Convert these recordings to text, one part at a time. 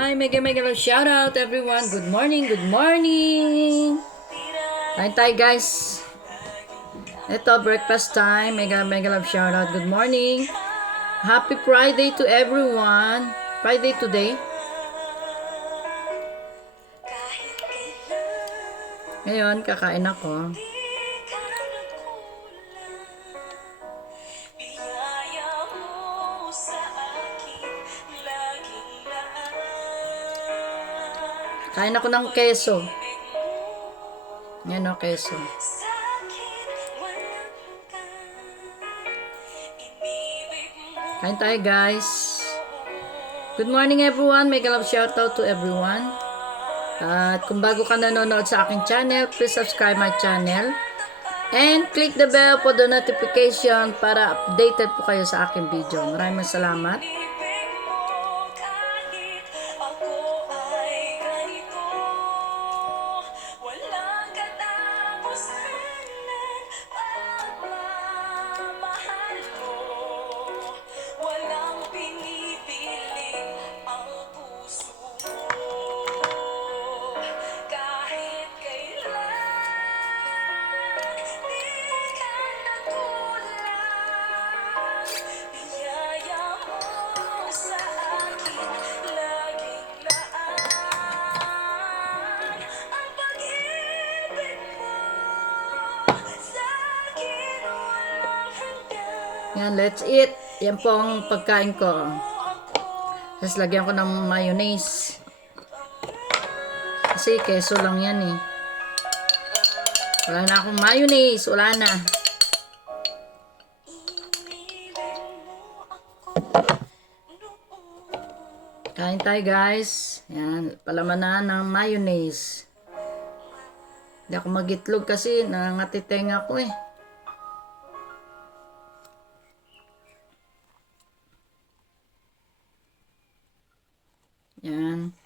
Hi, mega love shout out everyone. Good morning, good morning. Kain tayo guys. Ito, breakfast time. Mega love shout out. Good morning. Happy Friday to everyone. Friday today. Ngayon, kakain ako. Kain ako ng keso. Yan o, keso. Kain tayo guys. Good morning everyone. Mega love shout out to everyone. At kung bago ka nanonood sa aking channel, please subscribe my channel. And click the bell for the notification para updated po kayo sa aking video. Maraming salamat. Yan, let's eat. Yan po ang pagkain ko. Tapos lagyan ko ng mayonnaise. Kasi keso lang yan eh. Wala na akong mayonnaise. Wala na. Kain tayo guys. Yan, palamanan ng mayonnaise. Hindi ako magitlog kasi nangatitenga ko eh. Yan.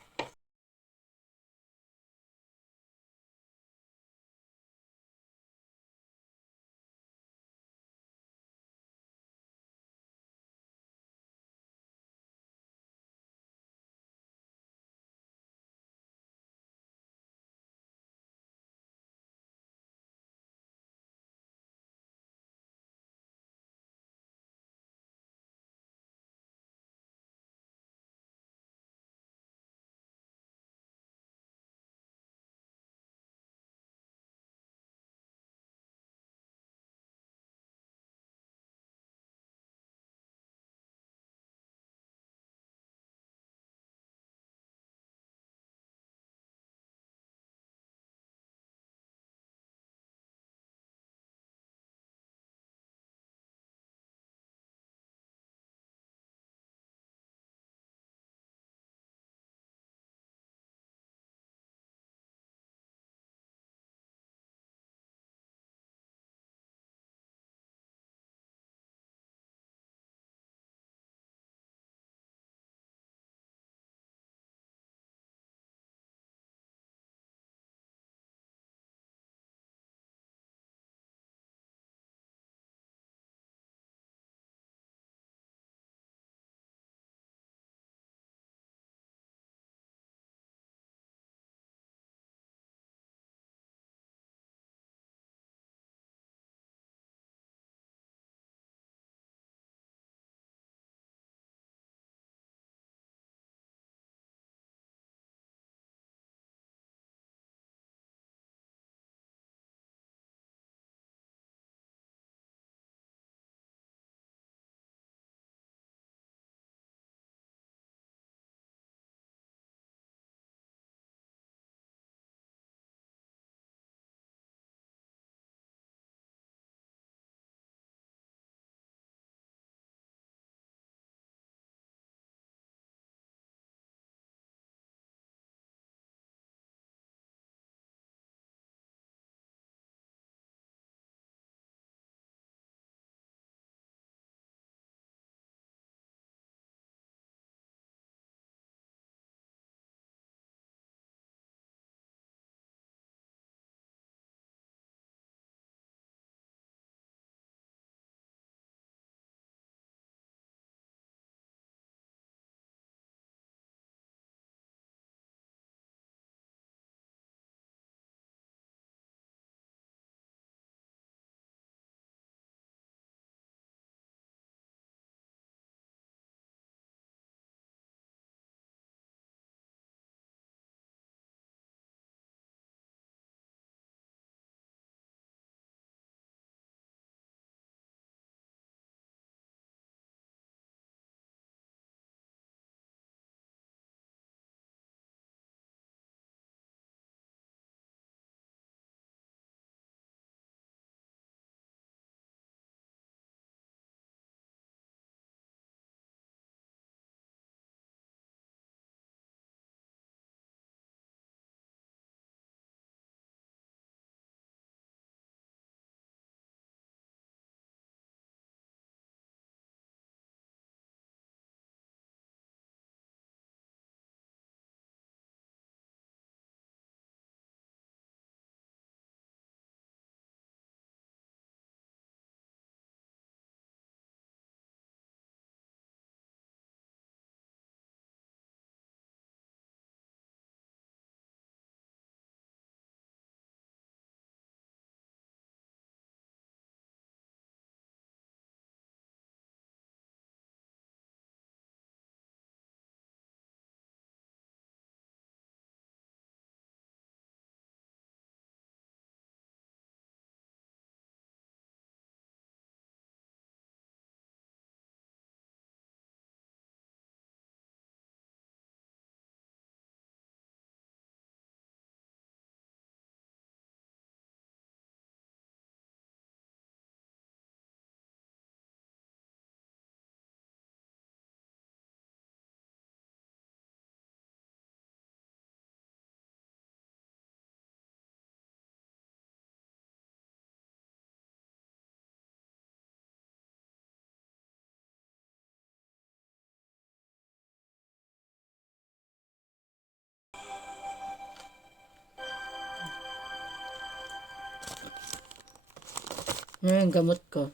Yan yung gamot ko.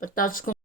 Pagtapos ko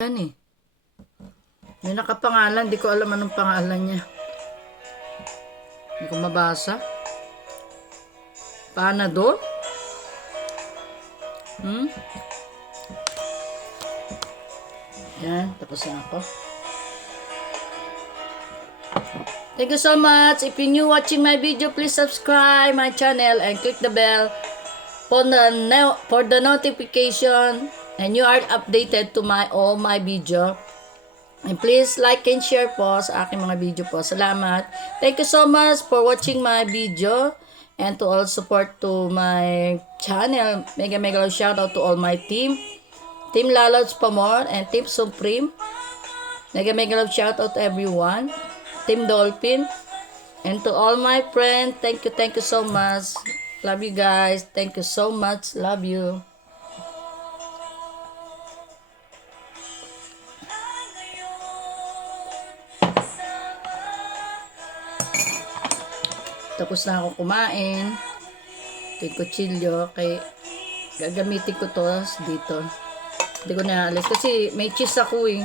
yan eh. May nakapangalan, di ko alam anong pangalan niya. Hindi ko mabasa. Panadol? Yan, tapos na ako. Thank you so much. If you're new watching my video, please subscribe my channel and click the bell for the notification and you are updated to all my video. And please like and share po sa aking mga video po. Salamat. Thank you so much for watching my video and to all support to my channel. Mega shout out to all my team. Team Lalots Pamor and Team Supreme. Mega shout out to everyone. Team Dolphin. And to all my friends, thank you so much. Love you guys. Thank you so much. Love you. Tapos na ako kumain. Ito yung kutsilyo. Kay gagamitin ko to dito. Hindi ko naalis. Kasi may cheese ako eh.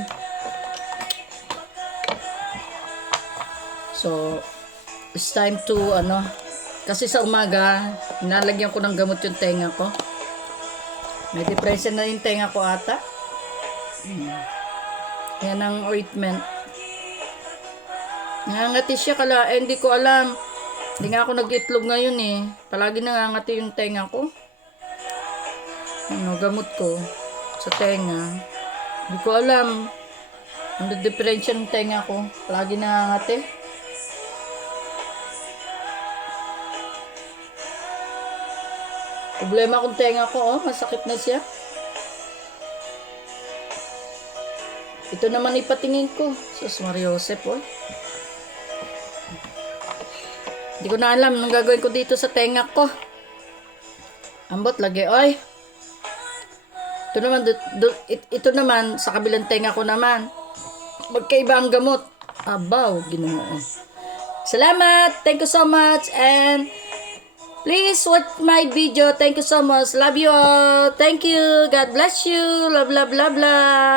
So, it's time to, kasi sa umaga, nalagyan ko ng gamot yung tenga ko. May depression na yung tenga ko ata. Yan ang ointment. Nangangati siya hindi ko alam. Hindi nga ako nag-itlog ngayon eh. Palagi nangangati yung tenga ko. Gamot ko sa tenga. Hindi ko alam. Ang depression ng tenga ko. Palagi nangangati. Problema kong tenga ko, masakit na siya. Ito naman ipatingin ko. Sus Mariosep, Hindi ko na alam anong gagawin ko dito sa tenga ko. Ambot lagi, oy. Ito naman, sa kabilang tenga ko naman. Magkaiba ang gamot. Abaw, Ginoo. Salamat. Thank you so much. And please watch my video. Thank you so much. Love you all. Thank you. God bless you. Love, love, love, love.